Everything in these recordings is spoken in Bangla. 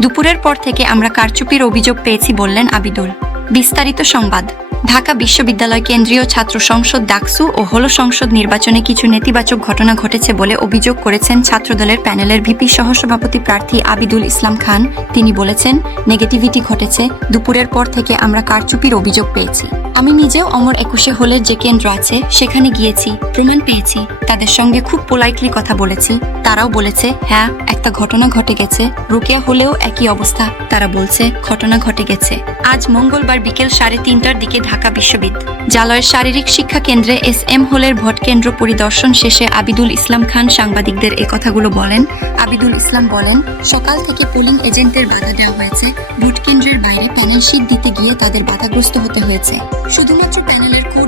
দুপুরের পর থেকে আমরা কারচুপির অভিযোগ পেয়েছি বললেন আবিদুল। বিস্তারিত সংবাদ। ঢাকা বিশ্ববিদ্যালয় কেন্দ্রীয় ছাত্র সংসদ ডাকসু ও হল সংসদ নির্বাচনে কিছু নেতিবাচক ঘটনা ঘটেছে বলে অভিযোগ করেছেন ছাত্রদলের প্যানেলের ভিপি সহসভাপতি প্রার্থী আবিদুল ইসলাম খান। তিনি বলেছেন, নেগেটিভিটি ঘটেছে, দুপুরের পর থেকে আমরা কারচুপির অভিযোগ পেয়েছি। আমি নিজেও অমর একুশে হলের যে কেন্দ্র আছে, সেখানে গিয়েছি, প্রমাণ পেয়েছি, তাদের সঙ্গে খুব পোলাইটলি কথা বলেছি। তারাও বলেছে হ্যাঁ একটা ঘটনা ঘটে গেছে, রুকিয়া হলেও একই অবস্থা। তারা বলছে, ঘটনা ঘটে গেছে। আজ মঙ্গলবার বিকেল সাড়ে তিনটার দিকে ঢাকা বিশ্ববিদ্যালয়ের শারীরিক শিক্ষা কেন্দ্রে এস এম হোলের ভোট কেন্দ্র পরিদর্শন শেষে আবিদুল ইসলাম খান সাংবাদিকদের এ কথাগুলো বলেন। আবিদুল ইসলাম বলেন, সকাল থেকে পোলিং এজেন্টদের বাধা দেওয়া হয়েছে। ভোট কেন্দ্রের বাইরে প্যানেল শীত দিতে গিয়ে তাদের বাধাগ্রস্ত হতে হয়েছে। শুধুমাত্র প্যানেলের কোড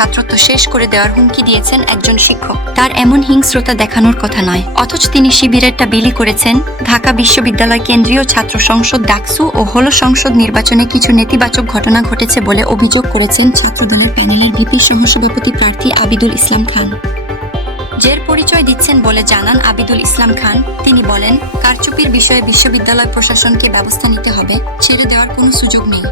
ছাত্রত্ব শেষ করে দেওয়ার হুমকি দিয়েছেন একজন শিক্ষক। তার এমন হিংস্রতা দেখানোর কথা নয়। অথচ তিনি শিবিরেরটা বিলি করেছেন। ঢাকা বিশ্ববিদ্যালয় কেন্দ্রীয় ছাত্র সংসদ ডাকসু ও হল সংসদ নির্বাচনে কিছু নেতিবাচক ঘটনা ঘটেছে বলে অভিযোগ করেছেন ছাত্রদলের প্যানেলের ভিপি সহসভাপতি প্রার্থী আবিদুল ইসলাম খান। জের পরিচয় দিচ্ছেন বলে জানান আবিদুল ইসলাম খান। তিনি বলেন, কারচুপির বিষয়ে বিশ্ববিদ্যালয় প্রশাসনকে ব্যবস্থা নিতে হবে, ছেড়ে দেওয়ার কোনো সুযোগ নেই।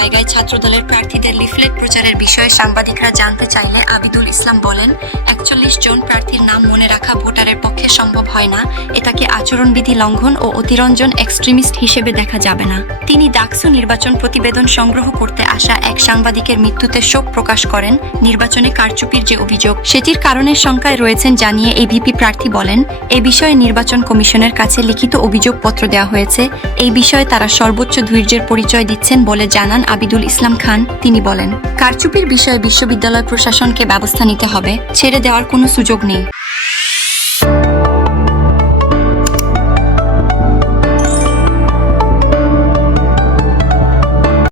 জায়গায় ছাত্রদলের প্রার্থীদের লিফলেট প্রচারের বিষয়ে সাংবাদিকরা জানতে চাইলে আবিদুল ইসলাম বলেন, একচল্লিশ জন প্রার্থীর নাম মনে রাখা ভোটারের পক্ষে সম্ভব হয় না। এটাকে আচরণবিধি লঙ্ঘন ও অতিরঞ্জন এক্সট্রিমিস্ট হিসেবে দেখা যাবে না। তিনি ডাকসু নির্বাচন প্রতিবেদন সংগ্রহ করতে আসা এক সাংবাদিকের মৃত্যুতে শোক প্রকাশ করেন। নির্বাচনে কারচুপির যে অভিযোগ, সেটির কারণের শঙ্কায় রয়েছেন জানিয়ে এই ভিপি প্রার্থী বলেন, এ বিষয়ে নির্বাচন কমিশনের কাছে লিখিত অভিযোগপত্র দেওয়া হয়েছে। এই বিষয়ে তারা সর্বোচ্চ ধৈর্যের পরিচয় দিচ্ছেন বলে জানান আবিদুল ইসলাম খান, তিনি বলেন, কারচুপির বিষয়ে বিশ্ববিদ্যালয় প্রশাসনকে ব্যবস্থা নিতে হবে, ছেড়ে দেওয়ার কোনো সুযোগ নেই।